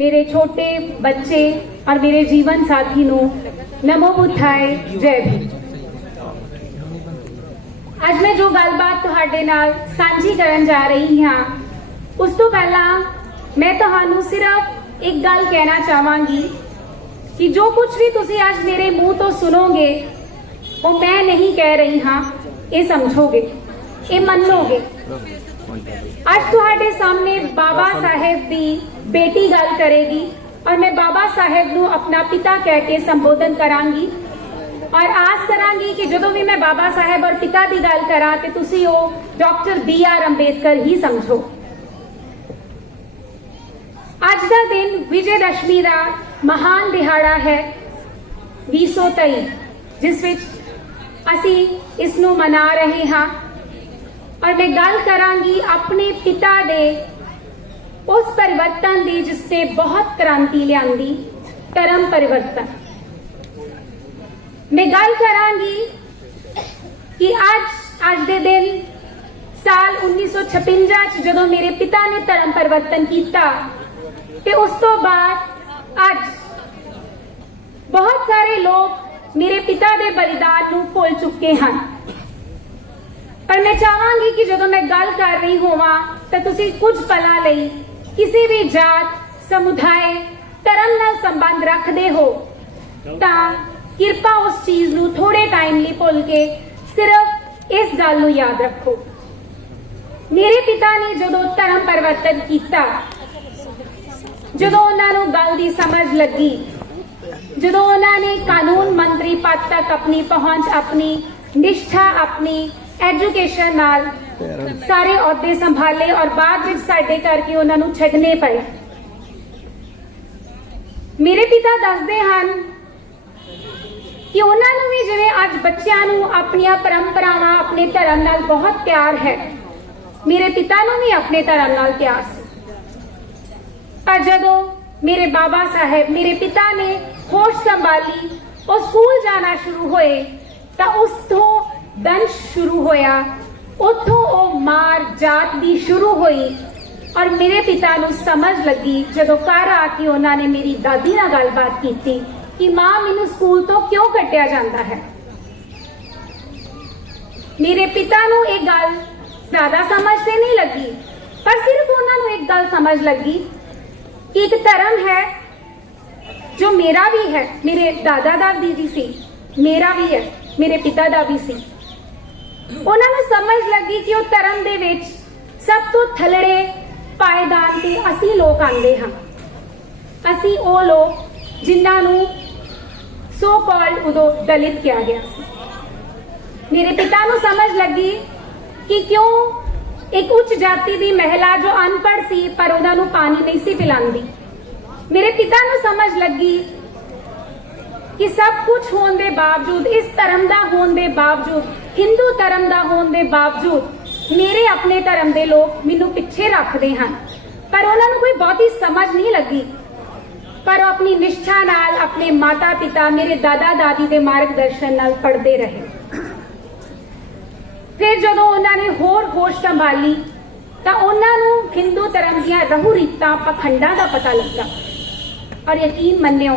मेरे छोटे बच्चे और मेरे जीवन साथी नू नमो बुद्धाय जय भीम। आज मैं जो गलबात तुहाडे नाल सांझी करन जा रही हाँ, उस तो पहला मैं तुहानू सिर्फ एक गल कहना चाहांगी कि जो कुछ भी तुसी आज मेरे मुंह तो सुनोगे वो मैं नहीं कह रही हाँ, ये समझोगे, ये मनोगे। आज तुहाडे सामने बाबा साहेब दी बेटी गल करेगी और मैं बाबा साहेब नू अपना पिता कह के संबोधन करांगी और आस करांगी कि जो भी मैं बाबा साहेब और पिता की गल करा ते तुसी ओ डॉक्टर BR अंबेडकर ही समझो। आज का दिन विजयदशमी का महान दिहाड़ा है 2023, जिस विच असी इसनू मना रहे हाँ और मैं गल करांगी अपने पिता दे उस परिवर्तन दी जिसने बहुत क्रांति लियांदी, धर्म परिवर्तन। मैं गल करांगी कि आज दे दिन साल 1956 जदों मेरे पिता ने धर्म परिवर्तन किया ते उस तो बाद आज बहुत सारे लोग मेरे पिता के बलिदान नू भुल चुके हैं। पर मैं चाहांगी कि जदों मैं गल कर रही होवां तां तुसीं कुछ पलां लई किसी भी जात समुदाय धर्म नाल संबंध रखते हो तां किरपा उस चीज नू थोड़े टाइम लिए भुल के सिर्फ इस गल नू याद रखो। मेरे पिता ने जदों धर्म परिवर्तन किया, जदों उन्होंने गल की समझ लगी, जदों उन्होंने कानून मंत्री पद तक अपनी पहुंच, अपनी निष्ठा, अपनी एजुकेशन नाल सारे अहुदे संभाले और बाद विच साडे करके उन्होंने छड्डने पे। मेरे पिता दसदे हन कि उन्होंने भी जिवें अज बच्चों नू अपनियां परंपरावां, अपने धर्म नाल बहुत प्यार है, मेरे पिता नू भी अपने धर्म नाल प्यार सी। पर जदों मेरे बाबा साहेब, मेरे पिता ने होश संभाली और स्कूल जाना शुरू होए तो उस दंश शुरू होया, उथों ओ मार जात दी शुरू हुई और मेरे पिता नू समझ लगी जदों घर आके उन्होंने मेरी दादी नाल गलबात की कि मां मैनू स्कूल तो क्यों कट्टिया जाता है। मेरे पिता नू एक गल ज्यादा समझ ते नहीं लगी, पर सिर्फ उन्होंने एक गल समझ लगी कि एक धर्म है जो मेरा भी है, मेरे दादा दादी दी सी, मेरा भी है, मेरे पिता दा भी सी। उन्होंने समझ लगी कि वो धर्म दे विच सब तो थलड़े पायदान ते असी लोग आंदे हां, असी ओ लोग जिन्हां सो कॉल्ड उदों दलित किया गया सी। मेरे पिता नू समझ लगी कि क्यों एक उच्च जाति की महिला जो अनपढ़ सी पर उन्होंने पानी नहीं सी पिलांदी। मेरे पिता नू समझ लगी कि सब कुछ होने के बावजूद, इस धर्म का होने के बावजूद, हिंदू धर्म का होने के बावजूद मेरे अपने धर्म के लोग मैनू पिछे रखते हैं। पर उन्होंने कोई बहुती समझ नहीं लगी, पर अपनी निष्ठा नाल अपने माता पिता, मेरे दादा दादी के मार्गदर्शन नाल पढ़ते रहे। फिर जदों उन्होंने होर होश संभाली तो उन्होंने हिंदू धर्म दियां रहू रीतां, पखंडां का पता लगा और यकीन मन्नियो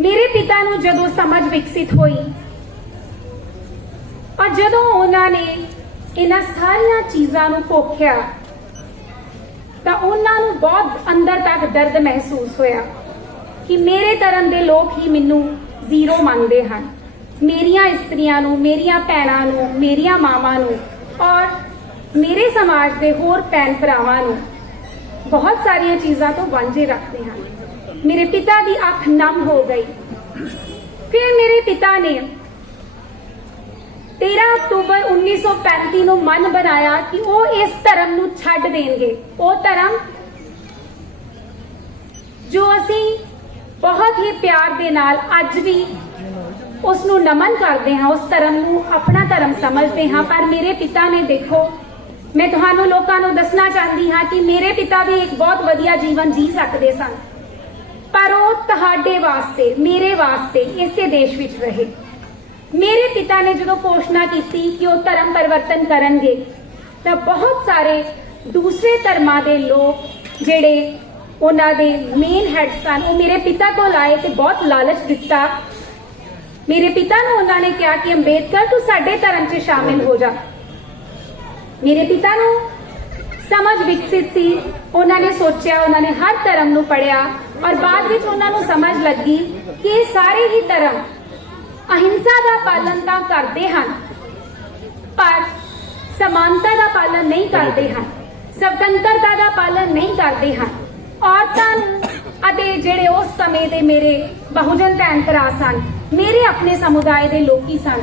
मेरे पिता नू जदों समझ विकसित हुई और जदों उन्होंने इन्हां सारियां चीज़ां नू भोखिया तो उन्होंने बहुत अंदर तक दर्द महसूस होया कि मेरे धर्म के लोग ही मैनू जीरो मानते हैं। मेरिया स्त्रियां नू, मेरिया भैणां नू, मेरिया मावां नू और मेरे समाज के होर भैन भरावां नू बहुत सारिया चीज़ां तो वांझे रखते हैं। मेरे पिता की अख नम हो गई। फिर मेरे पिता ने 13 अक्तूबर 1935 नू मन बनाया कि वो इस धर्म नू छड्ड देंगे, वो धर्म जो असी बहुत ही प्यार दे नाल अज भी उसनू नमन करते हैं, उस धर्म नू अपना धर्म समझते हैं। पर मेरे पिता ने, देखो मैं तुहानू लोकां नू दसना चाहती हाँ कि मेरे पिता भी एक बहुत वधिया जीवन जी सकते सन, पर वो तुहाडे वास्ते, मेरे वास्ते इसे देश विच रहे। मेरे पिता ने जो घोषणा की कि वो धर्म परिवर्तन करेंगे तो बहुत सारे दूसरे धर्मां दे लोग जेड़े ਉਹਨਾਂ ਦੇ ਮੇਨ ਹੈਡ ਸਨ, ਉਹ ਮੇਰੇ ਪਿਤਾ ਕੋਲ ਆਏ ਤੇ ਬਹੁਤ ਲਾਲਚ ਦਿੱਤਾ। ਮੇਰੇ ਪਿਤਾ ਨੂੰ ਉਹਨਾਂ ਨੇ ਕਿਹਾ ਕਿ ਅੰਬੇਦਕਰ ਤੂੰ ਸਾਡੇ ਧਰਮ 'ਚ ਸ਼ਾਮਿਲ ਹੋ ਜਾ। ਮੇਰੇ ਪਿਤਾ ਨੂੰ ਸਮਝ ਵਿਕਸਿਤ ਸੀ, ਉਹਨਾਂ ਨੇ ਸੋਚਿਆ, ਉਹਨਾਂ ਨੇ ਹਰ ਧਰਮ ਨੂੰ ਪੜ੍ਹਿਆ ਔਰ ਬਾਅਦ ਵਿੱਚ ਉਹਨਾਂ ਨੂੰ ਸਮਝ ਲੱਗੀ ਕਿ ਇਹ ਸਾਰੇ ਹੀ ਧਰਮ ਅਹਿੰਸਾ ਦਾ ਪਾਲਨ ਤਾਂ ਕਰਦੇ ਹਨ ਪਰ ਸਮਾਨਤਾ ਦਾ ਪਾਲਨ ਨਹੀਂ ਕਰਦੇ ਹਨ, ਸੁਤੰਤਰਤਾ ਦਾ ਪਾਲਨ ਨਹੀਂ ਕਰਦੇ ਹਨ। ਔਰਤਾਂ ਨੂੰ ਅਤੇ ਜਿਹੜੇ ਉਸ ਸਮੇਂ ਦੇ ਮੇਰੇ ਬਹੁਜਨ ਭੈਣ ਭਰਾ ਸਨ, ਮੇਰੇ ਆਪਣੇ ਸਮੁਦਾਇ ਦੇ ਲੋਕੀ ਸਨ,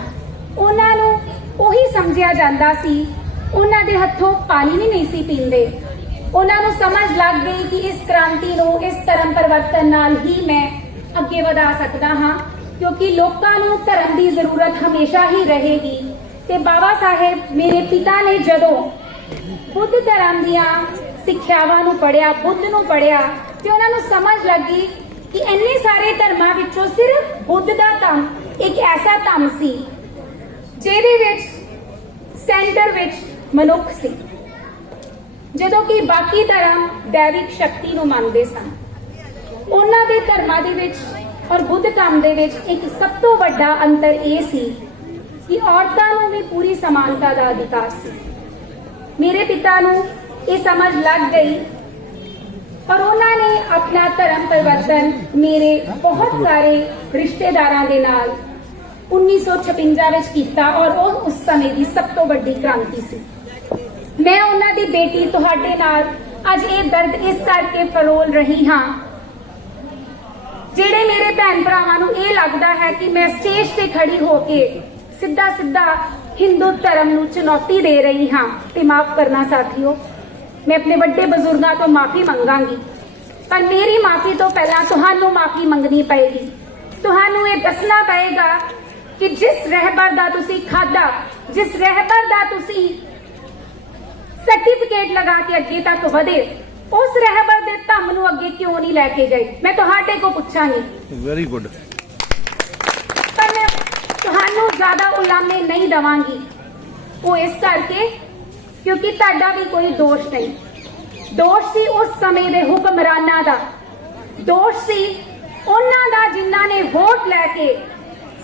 ਉਹਨਾਂ ਨੂੰ ਉਹੀ ਸਮਝਿਆ ਜਾਂਦਾ ਸੀ। ਉਹਨਾਂ ਦੇ ਹੱਥੋਂ ਪਾਣੀ ਵੀ ਨਹੀਂ ਸੀ ਪੀਂਦੇ। ਉਹਨਾਂ ਨੂੰ ਸਮਝ ਲੱਗ ਗਈ ਕਿ ਇਸ ਕ੍ਰਾਂਤੀ ਨੂੰ, ਇਸ ਧਰਮ ਪਰਿਵਰਤਨ ਨਾਲ ਹੀ ਮੈਂ ਅੱਗੇ ਵਧਾ ਸਕਦਾ ਹਾਂ, ਕਿਉਂਕਿ ਲੋਕਾਂ ਨੂੰ ਧਰਮ ਦੀ ਜ਼ਰੂਰਤ ਹਮੇਸ਼ਾ ਹੀ ਰਹੇਗੀ। ਤੇ ਬਾਬਾ ਸਾਹਿਬ ਮੇਰੇ ਪਿਤਾ ਨੇ ਜਦੋਂ ਬੁੱਧ ਧਰਮ ਦੀਆਂ ਸਿੱਖਿਆਵਾਂ ਨੂੰ ਪੜ੍ਹਿਆ, ਬੁੱਧ ਨੂੰ ਪੜ੍ਹਿਆ, ਤੇ ਉਹਨਾਂ ਨੂੰ ਸਮਝ ਲੱਗੀ ਕਿ ਇੰਨੇ ਸਾਰੇ ਧਰਮਾਂ ਵਿੱਚੋਂ ਸਿਰਫ ਬੁੱਧ ਦਾ ਧੰਮ ਇੱਕ ਐਸਾ ਧੰਮ ਸੀ ਜਿਹਦੇ ਵਿੱਚ ਸੈਂਟਰ ਵਿੱਚ ਮਨੁੱਖ ਸੀ, ਜਦੋਂ ਕਿ ਬਾਕੀ ਧਰਮ ਦੈਵਿਕ ਸ਼ਕਤੀ ਨੂੰ ਮੰਨਦੇ ਸਨ। ਉਹਨਾਂ ਦੇ ਧਰਮਾਂ ਦੇ ਵਿੱਚ ਔਰ ਬੁੱਧ ਧਰਮ ਦੇ ਵਿੱਚ ਇੱਕ ਸਭ ਤੋਂ ਵੱਡਾ ਅੰਤਰ ਇਹ ਸੀ ਕਿ ਔਰਤਾਂ ਨੂੰ ਵੀ ਪੂਰੀ ਸਮਾਨਤਾ ਦਾ ਅਧਿਕਾਰ ਸੀ। ਮੇਰੇ ਪਿਤਾ ਨੂੰ ਇਹ ਸਮਝ ਲੱਗ ਗਈ ਔਰ ਉਹਨਾਂ ਨੇ ਆਪਣਾ ਧਰਮ ਪਰਿਵਰਤਨ ਮੇਰੇ ਬਹੁਤ ਸਾਰੇ ਰਿਸ਼ਤੇਦਾਰਾਂ ਦੇ ਨਾਲ 1956 ਵਿੱਚ ਕੀਤਾ ਔਰ ਉਹ ਉਸ ਸਮੇਂ ਦੀ ਸਭ ਤੋਂ ਵੱਡੀ ਕ੍ਰਾਂਤੀ ਸੀ। ਮੈਂ ਉਹਨਾਂ ਦੀ ਬੇਟੀ ਤੁਹਾਡੇ ਨਾਲ ਅੱਜ ਇਹ ਦਰਦ ਇਸ ਕਰਕੇ ਫਰੋਲ ਰਹੀ ਹਾਂ, ਜਿਹੜੇ ਮੇਰੇ ਭੈਣ ਭਰਾਵਾਂ ਨੂੰ ਇਹ ਲੱਗਦਾ ਹੈ ਕਿ ਮੈਂ ਸਟੇਜ ਤੇ ਖੜੀ ਹੋ ਕੇ ਸਿੱਧਾ ਹਿੰਦੂ ਧਰਮ ਨੂੰ ਚੁਣੌਤੀ ਦੇ ਰਹੀ ਹਾਂ। ਤੇ ਮਾਫ ਕਰਨਾ ਸਾਥੀਓ, ਮੈਂ ਆਪਣੇ ਵੱਡੇ ਬਜ਼ੁਰਗਾਂ ਤੋਂ ਮਾਫੀ ਮੰਗਾਂਗੀ, ਪਰ ਮੇਰੀ ਮਾਫੀ ਤੋਂ ਪਹਿਲਾਂ ਤੁਹਾਨੂੰ ਮਾਫੀ ਮੰਗਣੀ ਪਏਗੀ। ਤੁਹਾਨੂੰ ਇਹ ਦੱਸਣਾ ਪਏਗਾ ਕਿ ਜਿਸ ਰਹਿਬਰ ਦਾ ਤੁਸੀਂ ਖਾਦਾ, ਜਿਸ ਰਹਿਬਰ ਦਾ ਤੁਸੀਂ ਸਰਟੀਫਿਕੇਟ ਲਗਾ ਕੇ ਅੱਗੇ ਤੱਕ ਵਧੇ, ਉਸ ਰਹਿਬਰ ਦੇ ਧੰਮ ਨੂੰ ਅੱਗੇ ਕਿਉਂ ਨਹੀਂ ਲੈ ਕੇ ਗਏ? ਮੈਂ ਤੁਹਾਡੇ ਕੋਲ ਪੁੱਛਾਂਗੀ। Very good. ਪਰ ਮੈਂ ਤੁਹਾਨੂੰ ਜ਼ਿਆਦਾ ਉਲਾਮੇ ਨਹੀਂ ਦਵਾਂਗੀ, ਉਹ ਇਸ ਕਰਕੇ ਕਿਉਂਕਿ ਤੁਹਾਡਾ ਵੀ ਕੋਈ ਦੋਸ਼ ਨਹੀਂ। ਦੋਸ਼ ਸੀ ਉਸ ਸਮੇਂ ਦੇ ਹੁਕਮਰਾਨਾਂ ਦਾ, ਦੋਸ਼ ਸੀ ਉਹਨਾਂ ਦਾ ਜਿਨ੍ਹਾਂ ਨੇ ਵੋਟ ਲੈ ਕੇ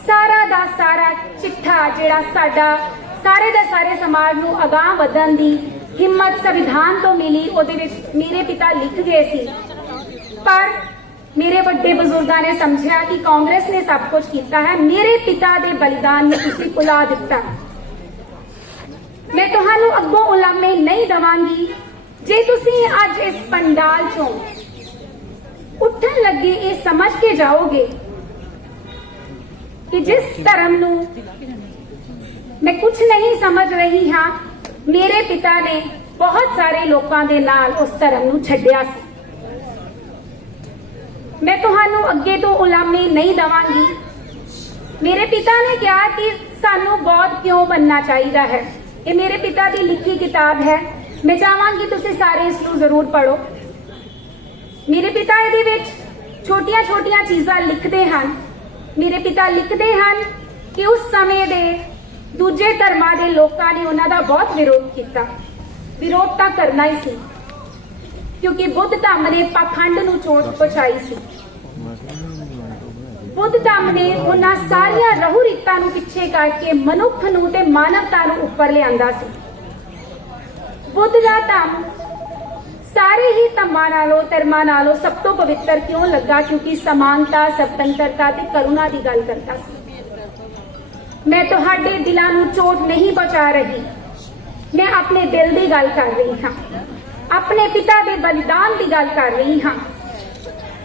ਸਾਰਾ ਦਾ ਸਾਰਾ ਚਿੱਠਾ ਜਿਹੜਾ ਸਾਡਾ ਸਾਰੇ ਦੇ ਸਾਰੇ ਸਮਾਜ ਨੂੰ ਅਗਾਂਹ ਵਧਣ ਦੀ ਹਿੰਮਤ ਸੰਵਿਧਾਨ ਤੋਂ ਮਿਲੀ, ਉਹਦੇ ਵਿੱਚ ਮੇਰੇ ਪਿਤਾ ਲਿਖ ਗਏ ਸੀ। ਪਰ ਮੇਰੇ ਵੱਡੇ ਬਜ਼ੁਰਗਾਂ ਨੇ ਸਮਝਿਆ ਕਿ ਕਾਂਗਰਸ ਨੇ ਸਭ ਕੁਝ ਕੀਤਾ ਹੈ, ਮੇਰੇ ਪਿਤਾ ਦੇ ਬਲੀਦਾਨ ਨੂੰ ਤੁਸੀਂ ਭੁਲਾ ਦਿੱਤਾ। ਮੈਂ ਤੁਹਾਨੂੰ ਅੱਗੋਂ ਉਲਾਮੇ ਨਹੀਂ ਦਵਾਂਗੀ। ਜੇ ਤੁਸੀਂ ਅੱਜ ਇਸ ਪੰਡਾਲ ਚੋਂ ਉੱਠਣ ਲੱਗੇ ਇਹ ਸਮਝ ਕੇ ਜਾਓਗੇ ਕਿ ਜਿਸ ਧਰਮ ਨੂੰ ਮੈਂ ਕੁਝ ਨਹੀਂ ਸਮਝ ਰਹੀ ਹਾਂ, ਮੇਰੇ ਪਿਤਾ ਨੇ ਬਹੁਤ ਸਾਰੇ ਲੋਕਾਂ ਦੇ ਨਾਲ ਉਸ ਧਰਮ ਨੂੰ ਛੱਡਿਆ ਸੀ। ਮੈਂ ਤੁਹਾਨੂੰ ਅੱਗੇ ਤੋਂ ਉਲਾਮੇ ਨਹੀਂ ਦਵਾਂਗੀ। ਮੇਰੇ ਪਿਤਾ ਨੇ ਕਿਹਾ ਕਿ ਸਾਨੂੰ ਬੌਧ ਕਿਉਂ ਬਣਨਾ ਚਾਹੀਦਾ ਹੈ। ਇਹ ਮੇਰੇ ਪਿਤਾ ਦੀ ਲਿਖੀ ਕਿਤਾਬ ਹੈ, ਮੈਂ ਚਾਹਾਂਗੀ ਤੁਸੀਂ ਸਾਰੇ ਇਸ ਨੂੰ ਜ਼ਰੂਰ ਪੜ੍ਹੋ। ਮੇਰੇ ਪਿਤਾ ਇਹਦੇ ਵਿੱਚ ਛੋਟੀਆਂ ਚੀਜ਼ਾਂ ਲਿਖਦੇ ਹਨ। ਮੇਰੇ ਪਿਤਾ ਲਿਖਦੇ ਹਨ ਕਿ ਉਸ ਸਮੇਂ ਦੇ ਦੂਜੇ ਧਰਮਾਂ ਦੇ ਲੋਕਾਂ ਨੇ ਉਹਨਾਂ ਦਾ ਬਹੁਤ ਵਿਰੋਧ ਕੀਤਾ। ਵਿਰੋਧ ਤਾਂ ਕਰਨਾ ਹੀ ਸੀ, ਕਿਉਂਕਿ ਬੁੱਧ ਧੰਮ ਨੇ ਪਾਖੰਡ ਨੂੰ ਚੋਟ ਪਹੁੰਚਾਈ ਸੀ। ਬੁੱਧ ਧੰਮ ਨੇ ਉਹਨਾਂ ਸਾਰੀਆਂ ਰਹੂ ਰੀਤਾਂ ਨੂੰ ਪਿੱਛੇ ਕਰਕੇ ਮਨੁੱਖ ਨੂੰ ਤੇ ਮਾਨਵਤਾ ਨੂੰ ਉੱਪਰ ਲਿਆਂਦਾ ਸੀ। ਬੁੱਧ ਦਾ ਧੰਮ ਸਾਰੇ ਹੀ ਧੰਮਾਂ ਨਾਲੋਂ, ਧਰਮਾਂ ਨਾਲੋਂ ਸਭ ਤੋਂ ਪਵਿੱਤਰ ਕਿਉਂ ਲੱਗਾ? ਕਿਉਂਕਿ ਸਮਾਨਤਾ, ਸੁਤੰਤਰਤਾ ਤੇ ਕਰੁਣਾ ਦੀ ਗੱਲ ਕਰਦਾ ਸੀ। ਮੈਂ ਤੁਹਾਡੇ ਦਿਲਾਂ ਨੂੰ ਚੋਟ ਨਹੀਂ ਪਹੁੰਚਾ ਰਹੀ, ਮੈਂ ਆਪਣੇ ਦਿਲ ਦੀ ਗੱਲ ਕਰ ਰਹੀ ਹਾਂ, ਆਪਣੇ ਪਿਤਾ ਦੇ ਬਲੀਦਾਨ ਦੀ ਗੱਲ ਕਰ ਰਹੀ ਹਾਂ।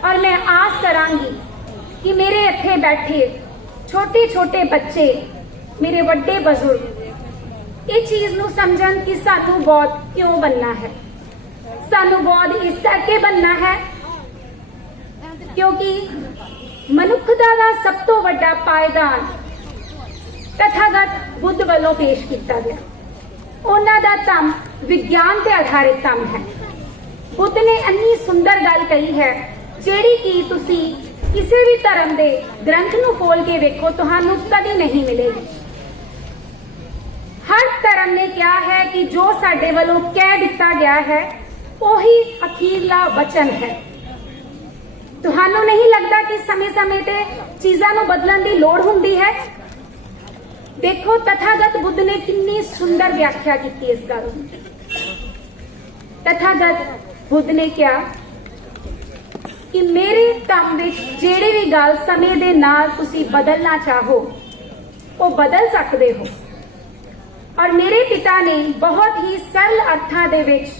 ਔਰ ਮੈਂ ਆਸ ਕਰਾਂਗੀ ਕਿ ਮੇਰੇ ਇੱਥੇ ਬੈਠੇ ਛੋਟੇ ਬੱਚੇ, ਮੇਰੇ ਵੱਡੇ ਬਜ਼ੁਰਗ ਇਹ ਚੀਜ਼ ਨੂੰ ਸਮਝਣ ਕਿ ਸਾਨੂੰ ਬੌਧ ਕਿਉਂ ਬਣਨਾ ਹੈ। ਸਾਨੂੰ ਬੌਧ ਇਸ ਕਰਕੇ ਬਣਨਾ ਹੈ ਕਿਉਂਕਿ ਮਨੁੱਖਤਾ ਦਾ ਸਭ ਤੋਂ ਵੱਡਾ ਪਾਇਦਾਨ ਤਥਾਗਤ ਬੁੱਧ ਵੱਲੋਂ ਪੇਸ਼ ਕੀਤਾ ਗਿਆ। ਉਹਨਾਂ ਦਾ ਧੰਮ ਵਿਗਿਆਨ ਤੇ ਆਧਾਰਿਤ ਧੰਮ ਹੈ। ਬੁੱਧ ਨੇ ਇੰਨੀ ਸੁੰਦਰ ਗੱਲ ਕਹੀ ਹੈ ਜਿਹੜੀ ਕਿ ਤੁਸੀਂ ਕਿਸੇ ਵੀ ਧਰਮ ਦੇ ਗ੍ਰੰਥ ਨੂੰ ਖੋਲ ਕੇ ਵੇਖੋ ਤੁਹਾਨੂੰ ਕਦੀ ਨਹੀਂ ਮਿਲੇਗੀ। ਹਰ ਧਰਮ ਨੇ ਕਿਹਾ ਹੈ ਕਿ ਜੋ ਸਾਡੇ ਵੱਲੋਂ ਕਹਿ ਦਿੱਤਾ ਗਿਆ ਹੈ ਉਹੀ ਅਖੀਰਲਾ ਵਚਨ ਹੈ। ਤੁਹਾਨੂੰ नहीं लगता कि समय समय ਤੇ ਚੀਜ਼ਾਂ ਨੂੰ ਬਦਲਣ ਦੀ ਲੋੜ ਹੁੰਦੀ ਹੈ? देखो तथागत बुद्ध ने कितनी सुंदर व्याख्या की इस गल की। तथागत बुद्ध ने क्या कि मेरे काम विच जेड़ी भी गल समय दे नाल तुसी बदलना चाहो वो बदल सकते हो। और मेरे पिता ने बहुत ही सरल अर्थां दे विच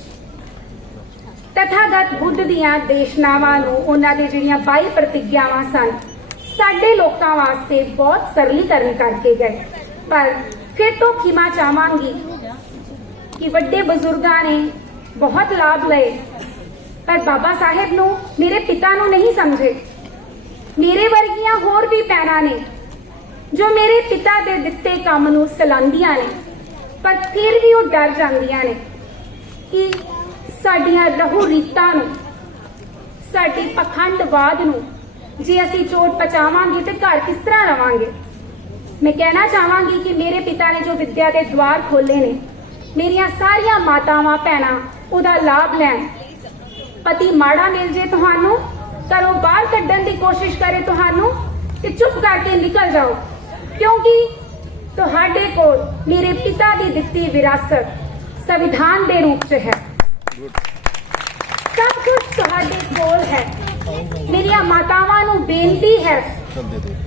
तथागत बुद्ध दियां देशनावां नूं उन्हां दे जिहड़ियां 22 प्रतिज्ञावां सन साडे लोकां वास्ते बहुत सरलीकरण करके गए। पर फिर तो खिमा चाहांगी कि वड्डे बुजुर्गां ने बहुत लाभ लए पर बाबा साहेब नूं मेरे पिता नूं नहीं समझे। मेरे वर्गियां होर भी भैणां ने जो मेरे पिता दे दित्ते काम नूं सलांदियां ने पर फिर भी वो डर जांदियां ने कि साडियां रहू रीतां नूं साडी पखंडवाद नूं जे असीं चोट पहुंचावांगे ते घर किस तरह रवांगे। मैं कहना चाहांगी कि मेरे पिता ने जो विद्या के द्वार खोले ने मेरिया सारिया मातावां भैणां उहदा लाभ लैण। पति माड़ा मिल जे तुहानू घरों बाहर कड्ढण दी कोशिश करे तुहानू ते चुप करके निकल जाओ क्योंकि तुहाडे कोल मेरे पिता की दित्ती विरासत संविधान के रूप च है। सब कुछ तुहाडे कोल है। मेरिया मातावां नू बेनती है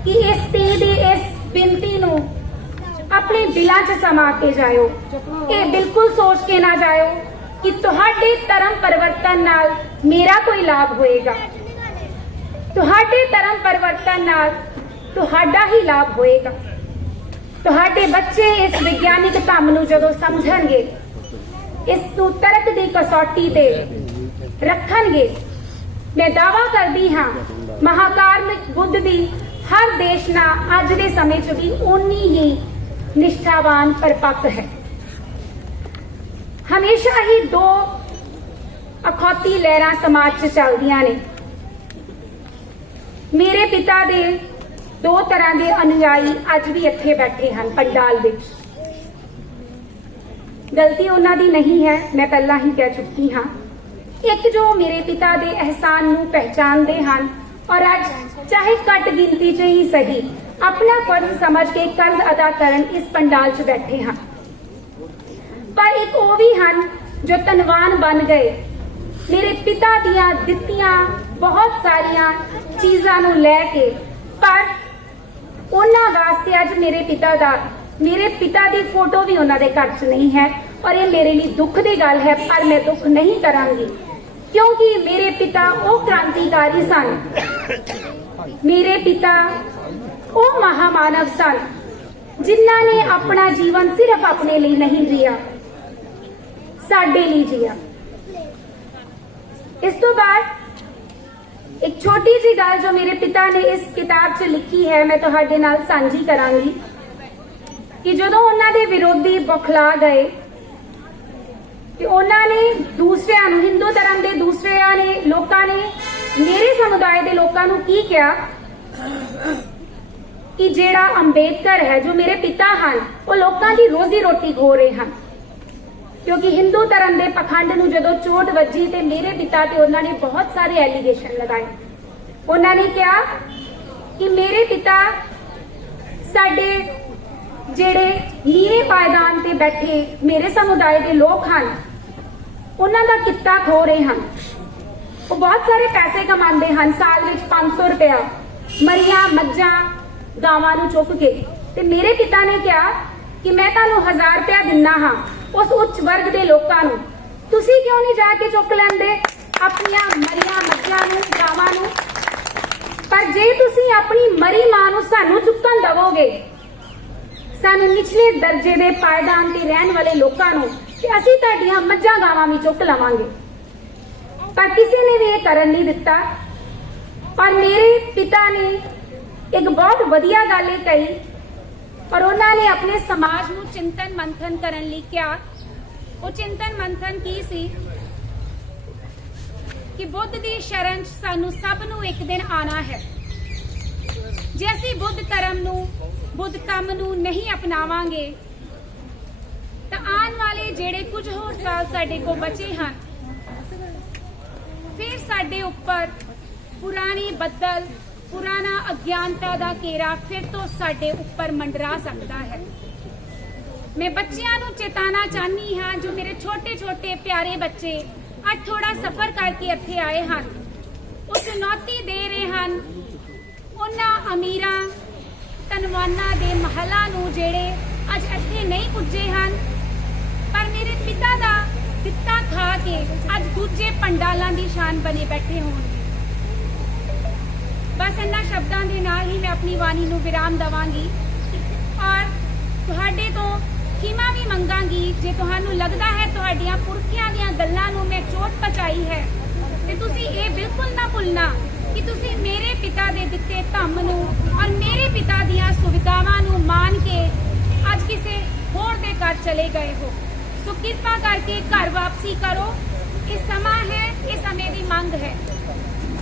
कि इस बिनती नू अपने दिलां च समा के जाओ। ये बिल्कुल सोच के ना जाओ कि तुहाडे धर्म परिवर्तन नाल मेरा कोई लाभ होएगा। तुहाडे धर्म परिवर्तन नाल तुहाडा ही लाभ होएगा। तुहाडे बच्चे इस विज्ञानिक धम नू जदों समझणगे इस नू तर्क दी कसौटी ते रखणगे मैं दावा करदी हां महाकार्मिक बुद्ध दी हर देशना अज दे समय च भी उन्नी ही निष्ठावान परिपक्व है। हमेशा ही दो अखौती लहरां समाज च चलदियां ने। मेरे पिता दे दो तरह के अनुयायी अज भी इत्थे बैठे हैं पंडाल विच। गलती उन्हां दी नहीं है, मैं पहला ही कह चुकी हाँ। एक जो मेरे पिता दे एहसान नूं पहचानदे हन और अज चाहे घट गिनती च ही सही अपना फर्ज समझ के कर्ज अदा करन इस पंडाल च बैठे हैं। पर एक वो भी हैं जो धनवान बन गए मेरे पिता दियां दित्तियां बहुत सारिया चीज़ां नूं लैके पर उन्हां वास्ते अज मेरे पिता दी फोटो भी उन्हां दे घर च नहीं है। और ये मेरे लिए दुख की गल है पर मैं दुख नहीं करांगी क्योंकि मेरे पिता वो क्रांतिकारी सन। मेरे पिता वो महामानव सन जिन्हां ने अपना जीवन सिर्फ अपने लिए नहीं जिया साडे लिए जिया। इस तो बाद एक छोटी जी गल जो मेरे पिता ने इस किताब च लिखी है मैं तुहाडे नाल सांझी करांगी कि जदों उन्हां दे विरोधी बौखला गए कि उन्होंने दूसरिया हिंदू धर्म के दूसरिया ने लोगों ने मेरे समुदाय के लोगों की किया कि जेड़ा अंबेडकर है जो मेरे पिता हैं वो लोगों की रोजी रोटी खो रहे हैं क्योंकि हिंदू धर्म के पखंड नूं जदों चोट वजी तो मेरे पिता ते उन्होंने बहुत सारे एलीगेशन लगाए। उन्होंने कहा कि मेरे पिता साडे जेड़े नीवे पायदान ते बैठे मेरे समुदाय के लोग हैं उन्हां दा कित्ता खो रहे हैं। वो बहुत सारे पैसे कमाते हैं साल में 500 रुपया मरिया मज्जां गावां नूं चुक के ते मेरे पिता ने कहा कि मैं तुहानूं 1000 रुपया दिना हाँ उस उच्च वर्ग के लोगों नूं तुसीं क्यों नहीं जाके चुक लैंदे अपनियां मरिया मज्जां नूं गावां नूं। पर जे तुसीं अपनी मरी मां नूं सानूं चुकन दवोगे सानूं निचले दर्जे के पायदान ते रहन वाले लोगों नूं ते असीं तुहाडीआं मज्जां गावां भी चुक लवांगे। पर किसी ने भी ये करन नहीं दिता। और मेरे पिता ने एक बहुत वधिया गल कही और उन्होंने अपने समाज नूं चिंतन मंथन करन लई कहा। वो चिंतन मंथन की सी कि बुद्ध की शरण सानू सब नू एक दिन आना है। जे असीं बुद्ध धर्म नू बुद्ध कम नू नहीं अपनावांगे तो आने वाले जेड़े कुछ होर साल साडे को बचे हैं फिर साडे उपर पुरानी ਬੱਦਲ ਪੁਰਾਣਾ ਅਗਿਆਨਤਾ ਦਾ ਘੇਰਾ ਫਿਰ ਤੋਂ ਸਾਡੇ ਉੱਪਰ ਮੰਡਰਾ ਸਕਦਾ ਹੈ। मैं बच्चियां नूं चेताना चाहनी हाँ, जो मेरे छोटे छोटे प्यारे बच्चे आज थोड़ा सफर करके इत्थे आए हैं, वो चुनौती दे रहे हैं उन्हां अमीरां धनवानां दे महलां नूं जेड़े अज इत्थे नहीं पुजे हैं, पर मेरे पिता दा दित्ता खा के अज दूजे पंडालां दी शान बने बैठे होणगे। बस इन्हां शब्दां दे नाल ही मैं अपनी वाणी नूं विराम देवांगी और तुहाडे तो खीमा भी मंगांगी जे तुहानू लगदा है तुहाडियां पुरखियां दीयां गल्लां नूं मैं चोट पहुंचाई है ते तुसी ये बिल्कुल ना भुलना कि तुसी मेरे पिता दे दित्ते धम्म नूं और मेरे पिता दीयां सुविधावां नूं मान के अज किसे होर दे घर चले गए हो। सो किरपा करके घर वापसी करो, ये समा है, ये समय दी मंग है।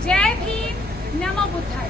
जय भीम, नमो बुद्धाय।